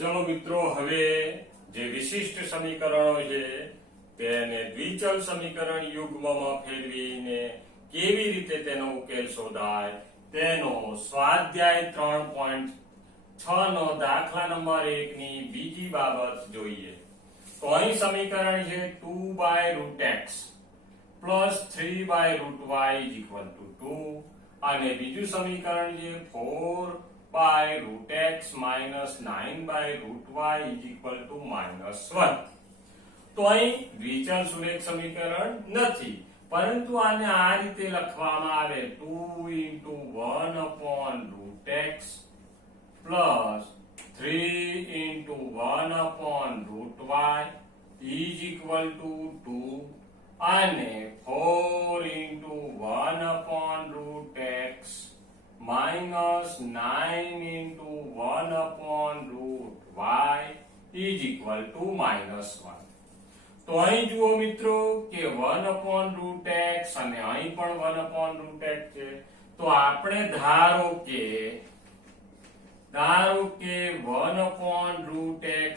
चलो मित्रों, હવે જે વિશિષ્ટ સમીકરણો છે તેને દ્વિચલ સમીકરણ યુગ્મમાં ફેરવીને કેવી રીતે તેનો ઉકેલ શોધાય તેનો સ્વાધ્યાય 3.6 નો દાખલા નંબર 1 ની બીજી બાબત જોઈએ। તો અહીં સમીકરણ છે 2/√x plus 3/√y = 2 અને બીજું સમીકરણ છે 4/√x minus 9/√y = -1। તો અહીં દ્વિચલ સુરેખ સમીકરણ નથી, પરંતુ આને આ રીતે લખવામાં આવે 2 * 1/√x plus 3 * 1/√y = 2 અને 4 * 1/√x minus 9 * 1/√y = -1। તો અહીં જુઓ મિત્રો કે 1/√x અને અહીં પણ 1/√x છે। તો આપણે ધારો કે 1/√x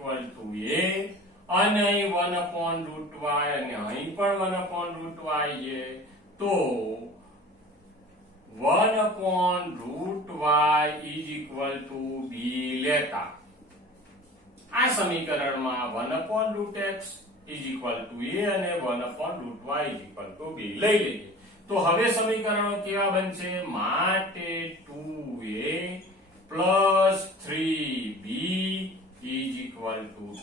= a અને અહીં 1/√y અને અહીં પણ 1/√y છે। તો 1/√y = b લેતા આ સમીકરણમાં 1/√x = a અને 1/√y = b લઈ લઈએ। તો હવે સમીકરણો કેવા બનશે? માટે 2a plus 3b =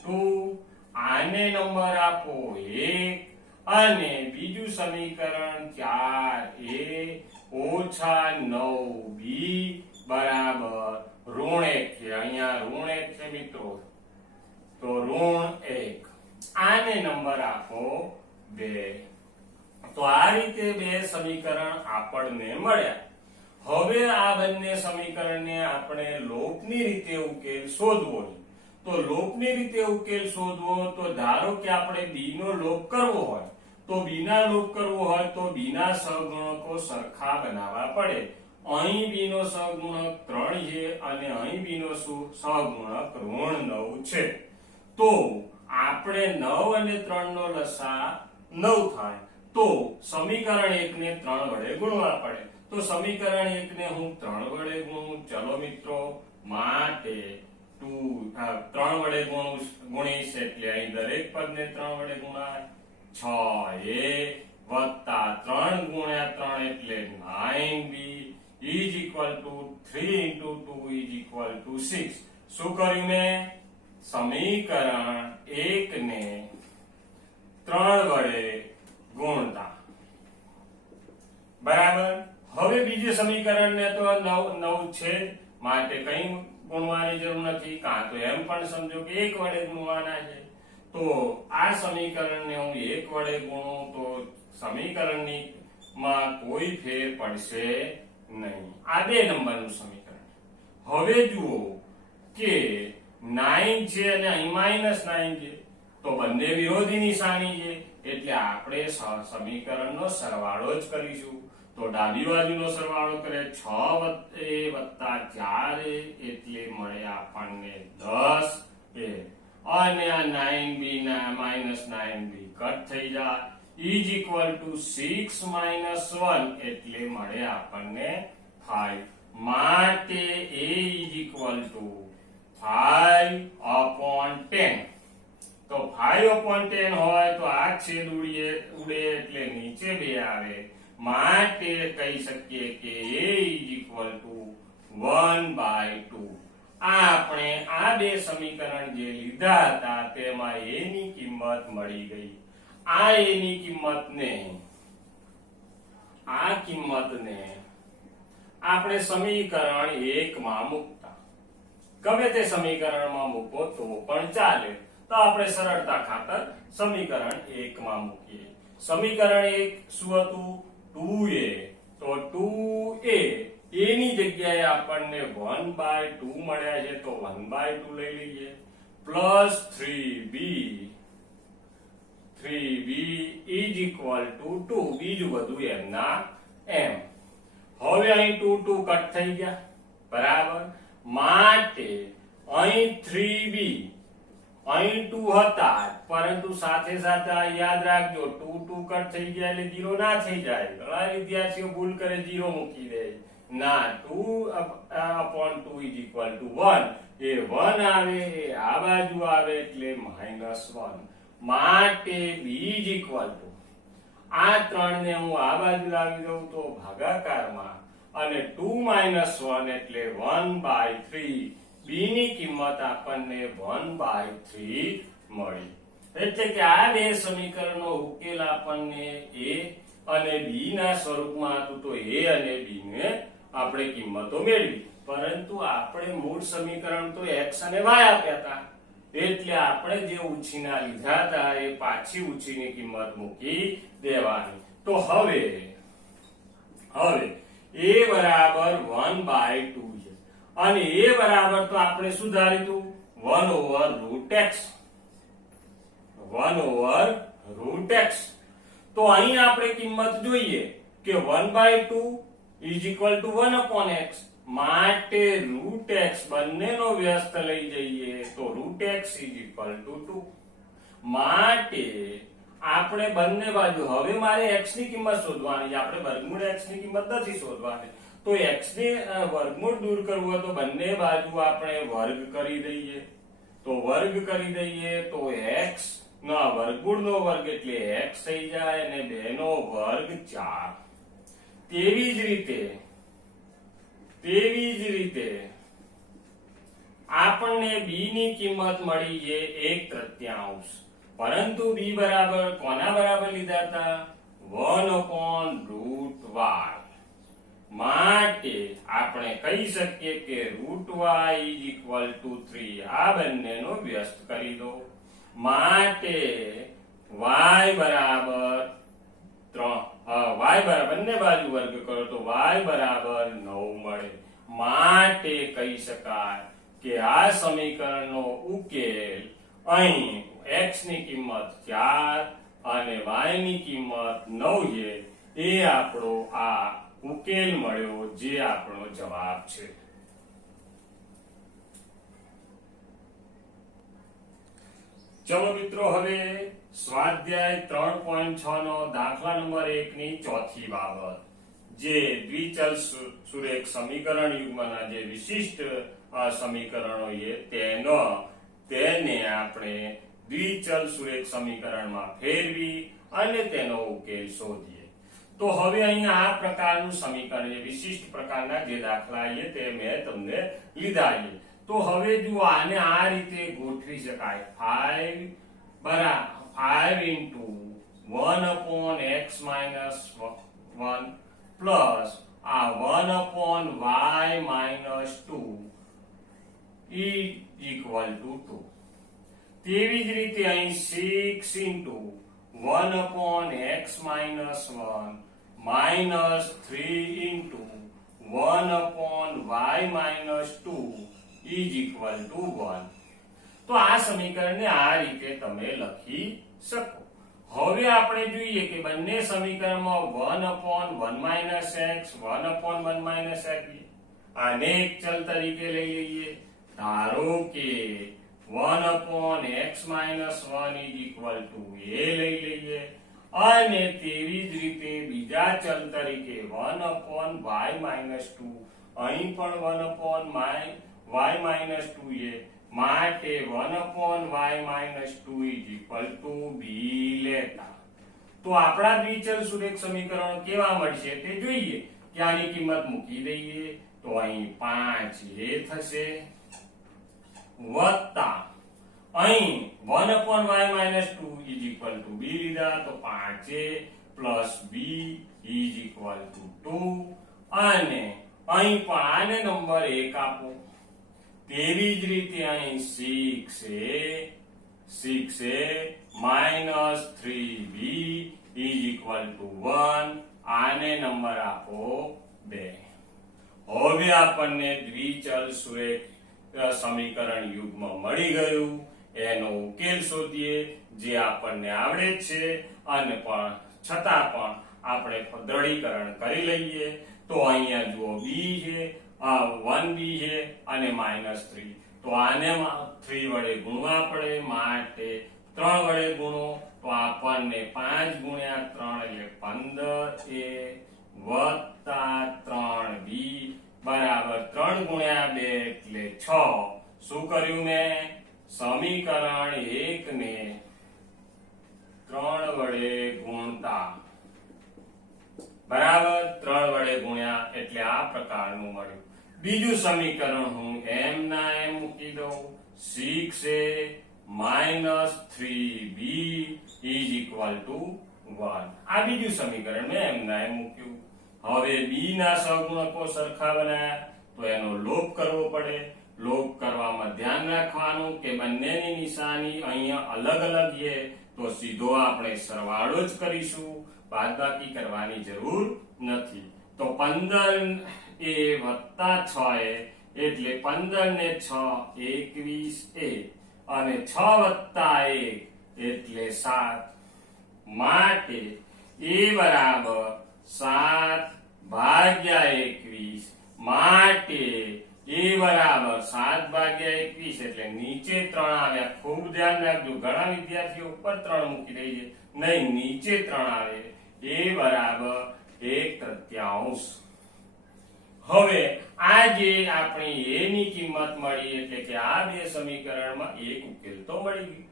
2 આને નંબર આપો 1 અને બીજું સમીકરણ 4a ઓછા 9b બરાબર ઋણ 1 છે। અહીંયા ઋણ 1 છે મિત્રો, તો ઋણ 1 આને નંબર આપો 2। તો આ રીતે બે સમીકરણ આપણને મળ્યા। હવે આ બંને સમીકરણને આપણે લોપની રીતે ઉકેલ શોધવો છે। તો લોપની રીતે ઉકેલ શોધવો તો ધારો કે આપણે b નો લોપ કરવો હોય, તો b ના લોપ કરવો હોય તો b ના સહગુણકો સરખા બનાવવા પડે। અહીં b નો સહગુણક 3 છે અને અહીં b નો સહગુણક ઋણ 9 છે। તો આપણે 9 અને 3 નો લસા 9 થાય, તો સમીકરણ 1 ને 3 વડે ગુણવા પડે। તો સમીકરણ 1 ને હું 3 વડે ગુણું। ચલો મિત્રો, માટે 3 વડે ગુણીશ એટલે અહીં દરેક પદને 3 વડે ગુણાય। 6a વત્તા 3 ગુણ્યા 3 એટલે 9b = 3 * 2 = 6। શું કર્યું મેં? સમીકરણ 1 ને 3 વડે ગુણતા બરાબર। હવે બીજે સમીકરણને તો 9 છે, માટે કંઈ ગુણવાની જરૂર નથી, કાં તો એમ પણ સમજો કે 1 વડે ગુણવાના છે। તો આ સમીકરણને હું 1 વડે ગુણું તો સમીકરણની માં કોઈ ફેર પડશે નહીં। આ 2 નંબરનું સમીકરણ। હવે જુઓ કે 9 છે અને અહીં -9 છે, તો બંને વિરોધી નિશાની છે, એટલે આપણે સમીકરણનો સરવાળો જ કરીશું। તો ડાબી બાજુનો સરવાળો કરે 6a વત્તા 4a એટલે મળે આપણને 10a અને આ 9b ના -9b કટ થઈ જાય = 6 - 1 એટલે મળે આપણને 5। માટે a = 5/10। તો 5/10 હોય તો આ છેદ ઉડે એટલે નીચે 2 આવે, માટે કહી શકીએ કે a = 1/2। આપણે આ બે સમીકરણ જે લીધા હતા તેમાં a ની કિંમત મળી ગઈ। આ a ની કિંમતને આપણે સમીકરણ 1 માં મૂકતા, ગમે તે સમીકરણમાં મૂકો તો પણ ચાલે। તો આપણે સરળતા ખાતર સમીકરણ 1 માં મૂકીએ। સમીકરણ 1 શું હતું? 2a। તો 2a ની જગ્યાએ આપણને 1/2 મળ્યા છે, તો 1/2 લઈ લઈએ પ્લસ 3b = 2, બીજું બધું એમના એમ। હવે અહીં 2 કટ થઈ ગયા બરાબર, માટે અહીં 3b, અહીં 2 હતા, પરંતુ સાથે સાથે આ યાદ રાખજો 2 2 કટ થઈ ગયા એટલે 0 ના થઈ જાય. ઘણા વિદ્યાર્થીઓ ભૂલ કરે 0 મૂકી દે. ના, 2/2 is equal to 1. એ 1 આવે એ આ બાજુ આવે એટલે -1. માટે b is equal to આ 3 ને હું આ બાજુ લાવી દઉં તો ભાગાકારમાં, અને 2 - 1 એટલે 1/3. b ની કિંમત આપણને 1/3 મળી. એટલે કે આ બે સમીકરણનો ઉકેલ આપણને a અને b ના સ્વરૂપમાં હતું. તો a અને b ને આપણે કિંમતો મેળવી, પરંતુ આપણે મૂળ સમીકરણ તો x અને y આપ્યા હતા, એટલે આપણે જે ઉછીના લીધા હતા એ પાછી ઉછીની કિંમત મૂકી દેવાની. તો હવે a બરાબર 1/2 છે, અને a બરાબર તો આપણે શું ધાર્યું 1/√x. 1/√x. તો અહીં આપણે કિંમત જોઈએ કે 1/2 is equal to 1/x. માટે √x બંનેનો વ્યસ્ત લઈ જઈએ તો √x is equal to 2. માટે આપણે બંને બાજુ, હવે મારે x ની કિંમત શોધવાની છે, આપણે વર્ગમૂળ x ની કિંમત નથી શોધવાની. તો x ની વર્ગમૂળ દૂર કરવું હોય તો બંને બાજુ આપણે વર્ગ કરી દઈએ. તો વર્ગ કરી દઈએ તો x ના વર્ગમૂળનો વર્ગ એટલે x થઈ જાય, અને 2 નો વર્ગ 4. તેવી જ રીતે આપણને b ની કિંમત મળી છે 1/3, પરંતુ b બરાબર કોના બરાબર લીધા હતા 1/√y. માટે આપણે કહી શકીએ કે √y is equal to 3. આ બંનેનો વ્યસ્ત કરી દો. માટે y બરાબર 3, y બરાબર બંને બાજુ વર્ગ કરો તો y બરાબર 9 મળે. માટે કહી શકાય કે આ સમીકરણનો ઉકેલ અહીં x ની કિંમત 4 અને y ની કિંમત 9 છે, એ આપણો આ ઉકેલ મળ્યો, જે આપણો જવાબ છે. ચલો મિત્રો, હવે સ્વાધ્યાય 3.6 નો દાખલા નંબર 1 ની ચોથી બાબત, જે દ્વિચલ સુરેખ સમીકરણ યુગ્મના જે વિશિષ્ટ સમીકરણો છે તેને આપણે દ્વિચલ સુરેખ સમીકરણમાં ફેરવી અને તેનો ઉકેલ શોધીએ. તો હવે અહીંયા આ પ્રકારનું સમીકરણ, જે વિશિષ્ટ પ્રકારના જે દાખલા છે તે મેં તમને લીધા છે. તો હવે જુઓ, આને આ રીતે ગોઠવી શકાય. 5 into 1/x minus 1 plus આ 1/y minus 2 is equal to 2. તેવી જ રીતે અહીં 6 into 1/x minus 1 minus 3 into 1/y minus 2 is equal to 1. તો આ સમીકરણને આ રીતે તમે લખી શકો. હવે આપણે જોઈએ કે બંને સમીકરણમાં 1/1 - x 1/1 - x, આને એક ચલ તરીકે લઈ લઈએ. ધારો કે 1/x minus 1 is equal to a લઈ લઈએ, અને તેવી જ રીતે બીજા ચલ તરીકે 1/y minus 2, અહીં પણ 1/y minus 2 છે, માટે 1/y minus 2 is equal to b લેતા. તો આપણા દ્વિચલ સુરેખ સમીકરણો કેવા મળશે તે જોઈએ. કે આની કિંમત મૂકી દઈએ તો અહીં 5a થશે, વત્તા અહીં 1/y minus 2 is equal to b લીધા તો 5a plus b is equal to 2, અને અહીં પણ આને નંબર 1 આપો. તેવી જ રીતે અહીં 6a minus 3b is equal to 1, આને નંબર આપો 2. હવે આપણને દ્વિચલ સુરેખ સમીકરણ યુગ્મ મળી ગયું. એનો ઉકેલ શોધીએ, જે આપણને આવડે છે, અને પણ છતાં પણ આપણે દ્રઢીકરણ કરી લઈએ. તો અહીંયા જુઓ b છે, 1b છે અને -3. તો આને 3 વડે ગુણવા પડે, માટે 3 વડે ગુણો તો આપણને 5 ગુણ્યા 3 એટલે 15a વત્તા 3b બરાબર 3 ગુણ્યા 2 એટલે 6. શું કર્યું મેં? સમીકરણ 1 ને 3 વડે ગુણતા બરાબર 3 વડે ગુણ્યા એટલે આ પ્રકારનું મળ્યું. બીજું સમીકરણ હું m ના m મૂકી દઉં. 6a minus 3b is equal to 1. આ બીજું સમીકરણ મેં m ના m મૂક્યું. હવે b ના સહગુણકો સરખા બનાયા તો એનો લોપ કરવો પડે. લોપ કરવામાં ધ્યાન રાખવાનું કે બંનેની નિશાની અહીંયા અલગ અલગ છે તો સીધો આપણે સરવાળો જ કરીશું, બાદબાકી કરવાની જરૂર નથી. તો 15 એ વત્તા 6 એ એટલે 15 ને 6 21 એ અને 6 વત્તા 1 એટલે 7, માટે એ બરાબર 7 ભાગ્યા 21, માટે એ બરાબર 7 ભાગ્યા 21 એટલે નીચે 3 આવ્યા. ખૂબ ધ્યાન રાખજો, ઘણા વિદ્યાર્થીઓ ઉપર 3 મૂકી દે છે, નહીં, નીચે 3 આવે. એ બરાબર 1/3. હવે આ જે આપણી a ની કિંમત મળી એટલે કે આ બે સમીકરણમાં એક ઉકેલ તો મળી ગયો.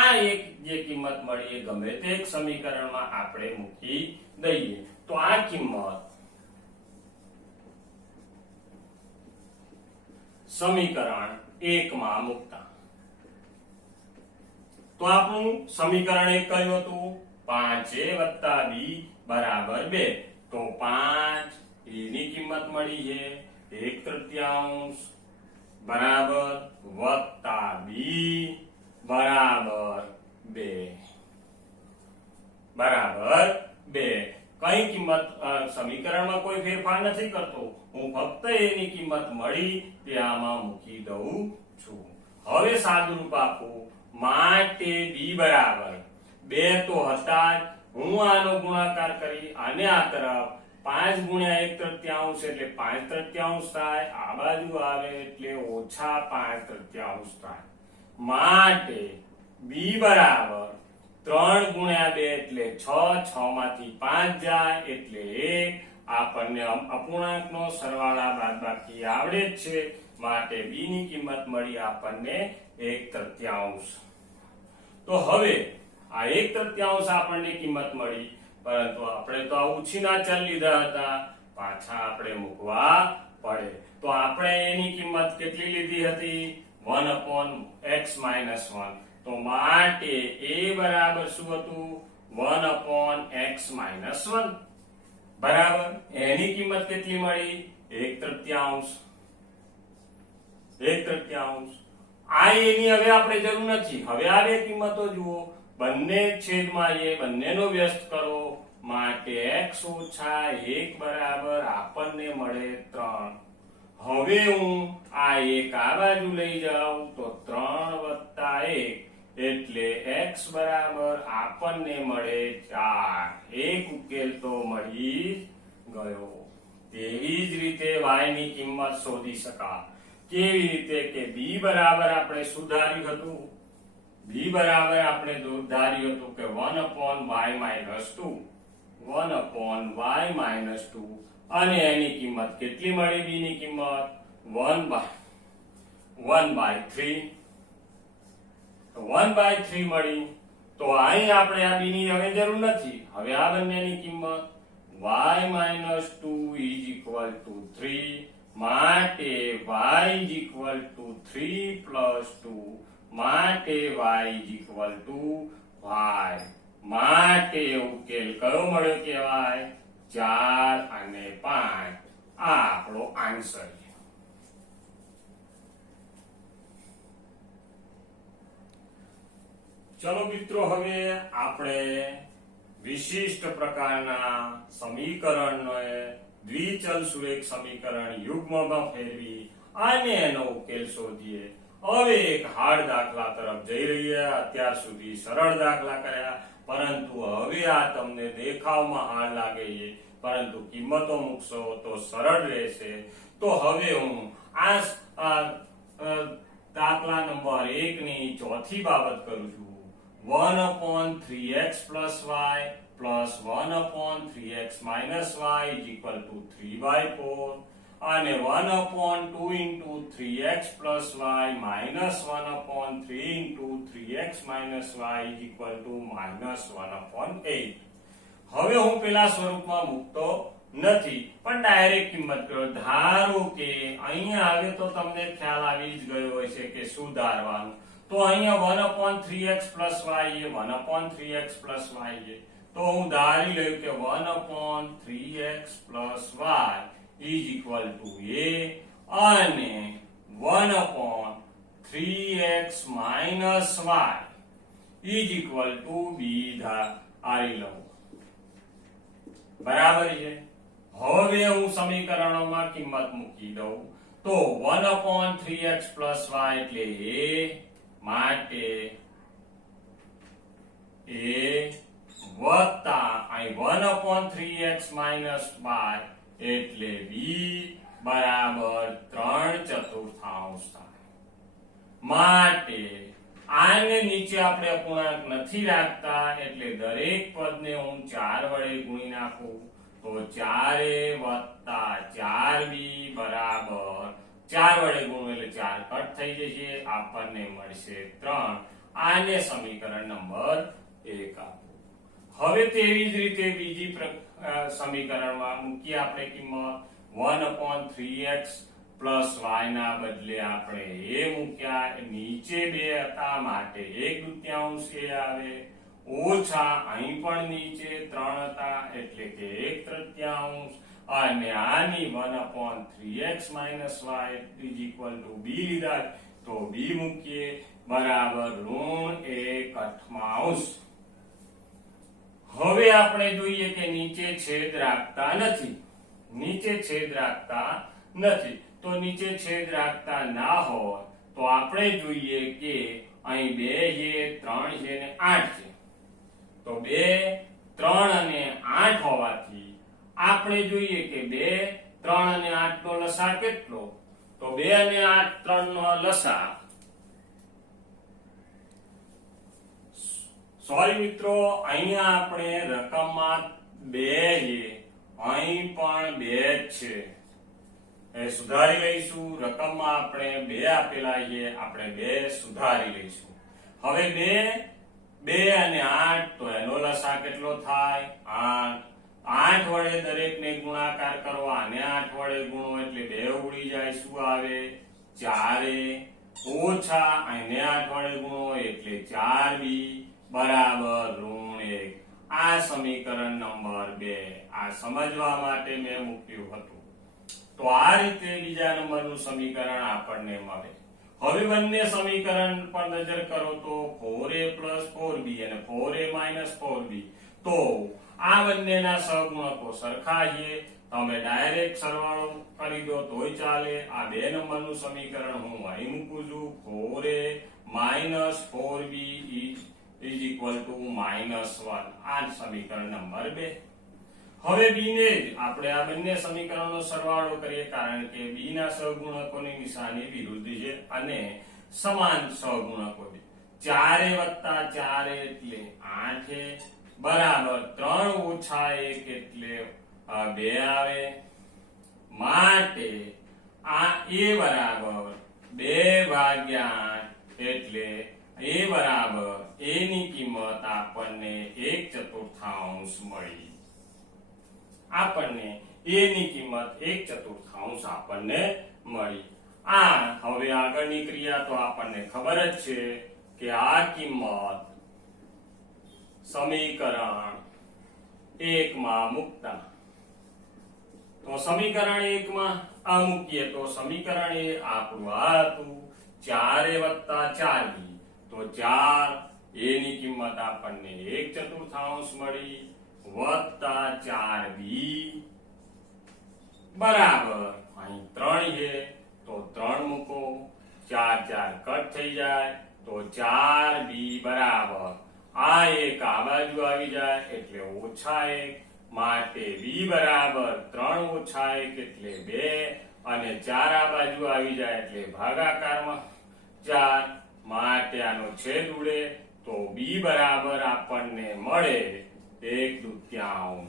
આ એક જે કિંમત મળી એ ગમે તે એક સમીકરણમાં આપણે મૂકી દઈએ તો આ કિંમત સમીકરણ 1 માં મૂકતા તો આપણું સમીકરણ 1 કયું હતું? 5a + b બરાબર 2. તો 5 a ની કિંમત મળી છે 1/3 બરાબર વત્તા b બરાબર 2 બરાબર 2. કઈ કિંમત સમીકરણમાં કોઈ ફેરફાર નથી કરતો, હું ફક્ત a ની કિંમત મળી તે આમાં મૂકી દઉં છું. હવે સાદુરૂપ આપું, માટે b બરાબર 2 તો હતા જ. હું આનો ગુણાકાર કરી અને આ તરફ 5 ગુણ્યા 1/3 એટલે 5/3 થાય, આ બાજુ આવે એટલે ઓછા 5/3 થાય, માટે b બરાબર 3 ગુણ્યા 2 એટલે 6, 6 માંથી 5 જાય એટલે 1. આપણને અપૂર્ણાંકનો સરવાળા બાદબાકી આવડે જ છે, માટે b ની કિંમત મળી આપણને 1/3. તો હવે આ 1/3 આપણને કિંમત મળી, પરંતુ આપણે તો આ ઉછીના ચલ લીધા હતા, પાછા આપણે મૂકવા પડે. તો આપણે એની કિંમત કેટલી લીધી હતી? 1/x-1. તો માટે a બરાબર શું હતું? 1/x-1 બરાબર. એની કિંમત કેટલી મળી? 1/3. 1/3. આ એની હવે આપણે જરૂર નથી. હવે આ બે કિંમતો જુઓ, બંને છેદમાં એ બંનેનો વ્યસ્ત કરો, માટે x ઓછા 1 બરાબર આપણને મળે 3. હવે હું આ એક આ બાજુ લઈ જાઉં તો 3 વત્તા 1 એટલે x બરાબર આપણને મળે 4. એક ઉકેલ તો મળી ગયો. તેવી જ રીતે y ની કિંમત શોધી શકાય. કેવી રીતે? કે b બરાબર આપણે શું ધાર્યું હતું? b બરાબર આપણે ધાર્યું હતું કે 1/y-2, 1/y-2, અને એની કિંમત કેટલી મળી? b ની કિંમત 1/3. તો 1/3 મળી. તો અહીં આપણે આ b ની હવે જરૂર નથી. હવે આ બંનેની કિંમત y-2 = 3, માટે y = 3 + 2, માટે y = y, માટે ઉકેલ કયો મળ્યો કહેવાય? 4 અને 5. આ આપણો આન્સર છે. ચલો મિત્રો, હવે આપણે વિશિષ્ટ પ્રકારના સમીકરણને દ્વિચલ સુરેખ સમીકરણ યુગ્મમાં ફેરવી અને એનો ઉકેલ શોધીએ. હવે એક હાર્ડ દાખલા તરફ જઈ રહ્યા. અત્યાર સુધી સરળ દાખલા કર્યા, પરંતુ હવે આ તમને દેખાવમાં હાર્ડ લાગે છે, પરંતુ કિંમતો મૂકશો તો સરળ રહેશે. તો હવે હું આ ચોથી બાબત કરું છું 1/3x plus y plus 1/3x minus y is equal to 3/4 અને 1/2 into 3x plus y minus 1/3 into 3x minus y is equal to minus 1/8. હવે હું પેલા સ્વરૂપમાં મૂકતો નથી પણ ડાયરેક્ટ કિંમત કરો. ધારો કે અહીંયા આવે તો તમને ખ્યાલ આવી જ ગયો હશે કે શું ધારવાનું. તો અહીંયા 1/3x plus y એ 1/3x plus y છે. તો હું ધારી લઉં કે 1/3x plus y is equal to a અને 1/3x minus y is equal to b ધારી લઉં. બરાબર છે. હવે હું સમીકરણોમાં કિંમત મૂકી દઉં તો 1/3x plus y એટલે a માટે a વત્તા અહીં 1/3x minus y એટલે b બરાબર 3/4 થાય. માટે આને નીચે આપણે અપૂર્ણાંક નથી રાખતા એટલે દરેક પદને હું 4 વડે ગુણી નાખું તો 4a વત્તા 4b બરાબર 4 વડે ગુણો એટલે 4 કટ થઈ જશે આપણને મળશે 3. આને સમીકરણ નંબર 1 આપો. હવે તેવી જ રીતે બીજી સમીકરણમાં મૂકી આપણે કિંમત 1/3x plus y ના બદલે આપણે a મૂક્યા. નીચે 2 હતા માટે 1/2 a આવે ઓછા અહીં પણ નીચે 3 હતા એટલે કે 1/3 અને આની 1/3x minus y is equal to b લીધા તો b મૂકીએ બરાબર -1/8. હવે આપણે જોઈએ કે નીચે છેદ રાખતા નથી. તો નીચે છેદ રાખતા ના હોય તો આપણે જોઈએ કે અહીં 2 છે 3 છે ને 8 છે. તો 2 3 અને 8 હોવાથી આપણે જોઈએ કે 2 3 અને 8 નો લસા કેટલો? તો 2 અને 8 3 નો લસા સોરી મિત્રો અહીંયા આપણે રકમમાં 2 છે અહીં પણ 2 છે એ સુધારી લઈશું. રકમમાં આપણે 2 આપેલા છે આપણે 2 સુધારી લઈશું. હવે 2 અને 8 તો એનો લસા કેટલો થાય 8. 8 વડે દરેકને ગુણાકાર કરો. આને 8 વડે ગુણો એટલે 2 ઉડી જાય શું આવે 4a ઓછા આને 8 વડે ગુણો એટલે 4b બરાબર ઋણ 1. આ સમીકરણ નંબર 2 આ સમજવા માટે મેં મૂક્યું હતું. તો આ રીતે બીજા નંબરનું સમીકરણ આપણને મળે. હવે બંને સમીકરણ પર નજર કરો તો 4a + 4b અને 4a - 4b તો આ બંનેના સહગુણકો સરખા છે. તમે ડાયરેક્ટ સરવાળો કરી દો તોય ચાલે. આ 2 નંબરનું સમીકરણ હું અહીં મૂકું છું 4a - 4b is equal to -1. આ સમીકરણ નંબર 2. હવે b ને આપણે આ બંને સમીકરણનો સરવાળો કરીએ કારણ કે b ના સહગુણકોની નિશાની વિરુદ્ધ છે અને સમાન સહગુણકો છે. 4a + 4a એટલે 8a બરાબર 3 - 1 એટલે 2 આવે. માટે આ a બરાબર 2/8 એટલે a બરાબર a ની કિંમત આપણને 1/4 મળી. આપણને a ની કિંમત 1/4 આપણને મળી. આ હવે આગળની ક્રિયા તો આપણને ખબર જ છે કે આ કિંમત સમીકરણ 1 માં મૂકતા તો સમીકરણ 1 માં આ મૂકીએ તો સમીકરણ એ આપણું આ હતું 4a + 4b તો 4 a ની કિંમત આપણને 1/4 મળી વત્તા 4b બરાબર અહીં 3 છે તો 3 મૂકો 4 4 કટ થઈ જાય તો 4b બરાબર આ એક આ બાજુ આવી જાય એટલે -1 માટે b બરાબર 3 - 1 એટલે 2 અને 4 આ બાજુ આવી જાય એટલે ભાગાકારમાં 4 માટે આનો છેદ મળે 1/2.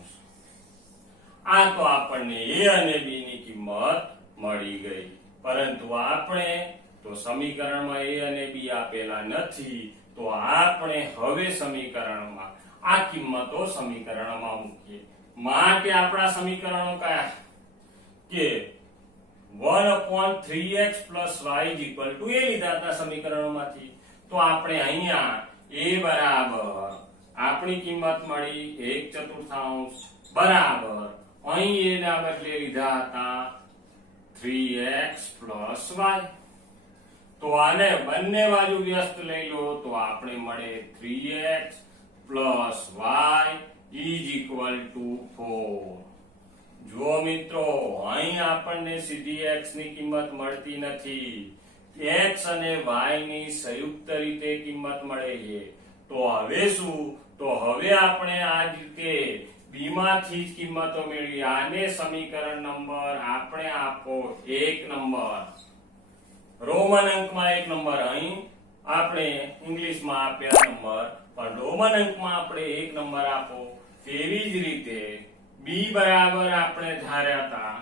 આ તો આપણને a અને b ની કિંમત મળી ગઈ, પરંતુ આપણે તો સમીકરણમાં a અને b આપેલા નથી, તો આપણે હવે સમીકરણમાં આ કિંમતો સમીકરણમાં મૂકીએ. માટે આપણા સમીકરણો કયા કે 1/3x + y = a લીધા હતા સમીકરણોમાંથી. તો આપણે અહીંયા a બરાબર આપણી કિંમત મળી 1/4 બરાબર અહીં a ના બદલે લીધા હતા 3x + y. તો આને બંને બાજુ વ્યસ્ત લઈ લો તો આપણે મળે 3x + y = 4. જો મિત્રો અહીં આપણને સીધી x ની કિંમત મળતી નથી, x અને y ની સંયુક્ત રીતે કિંમત મળે છે. તો હવે શું? તો હવે આપણે આ રીતે b માંથી જ કિંમતો મેળવી. આને સમીકરણ નંબર આપણે આપો 1 નંબર, રોમન અંકમાં 1 નંબર, અહીં આપણે ઇંગ્લિશમાં આપ્યા નંબર, પણ રોમન અંકમાં આપણે 1 નંબર આપો. તેવી જ રીતે b બરાબર આપણે ધાર્યા હતા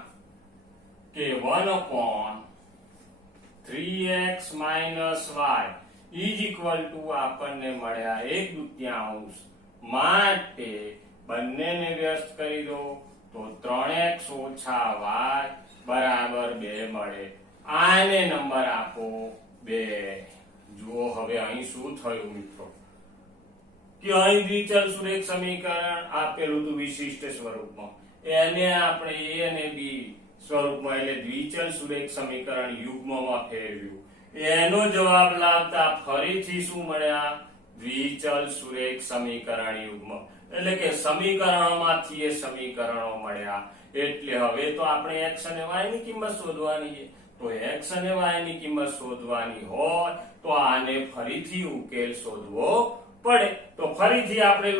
કે 1/3x - y આપણને મળ્યા 1/2. માટે બંનેને વ્યસ્ત કરી દો તો 3x - y બરાબર 2 મળે. આને નંબર આપો 2. જુઓ હવે અહીં શું થયું મિત્રો કે અહીં દ્વિચલ સુરેખ સમીકરણ આપેલું હતું વિશિષ્ટ સ્વરૂપમાં, એને આપણે a અને b સ્વરૂપમાં એટલે દ્વિચલ સુરેખ સમીકરણ યુગ્મમાં ફેરવ્યું. એનો જવાબ લાવતા ફરીથી શું મળ્યા? દ્વિચલ સુરેખ સમીકરણ યુગ્મ, એટલે કે સમીકરણોમાંથી એ સમીકરણો મળ્યા. એટલે હવે તો આપણે x અને y ની કિંમત શોધવાની છે. તો x અને y ની કિંમત શોધવાની હોય તો આને ફરીથી ઉકેલ શોધવો પડે. તો ફરીથી આપણે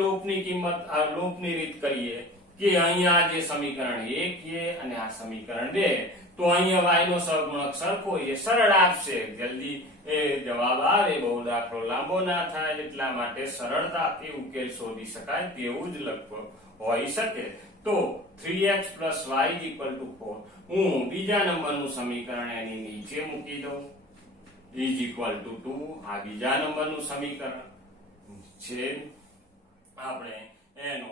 લોપની રીત કરીએ કે અહીંયા જે સમીકરણ 1 છે અને આ સમીકરણ 2, તો અહીંયા y નો સહગુણક સરખો છે, સરળ આપશે, જલ્દી એ જવાબ આવે, બહુ દાખલો લાંબો ના થાય, એટલા માટે સરળતાથી ઉકેલ શોધી શકાય તેવું જ લગભગ હોઈ શકે. તો 3x + y = 4. હું બીજા નંબરનું સમીકરણ એની નીચે મૂકી દઉં = 2. આ બીજા નંબરનું સમીકરણ છે, આપણે એનો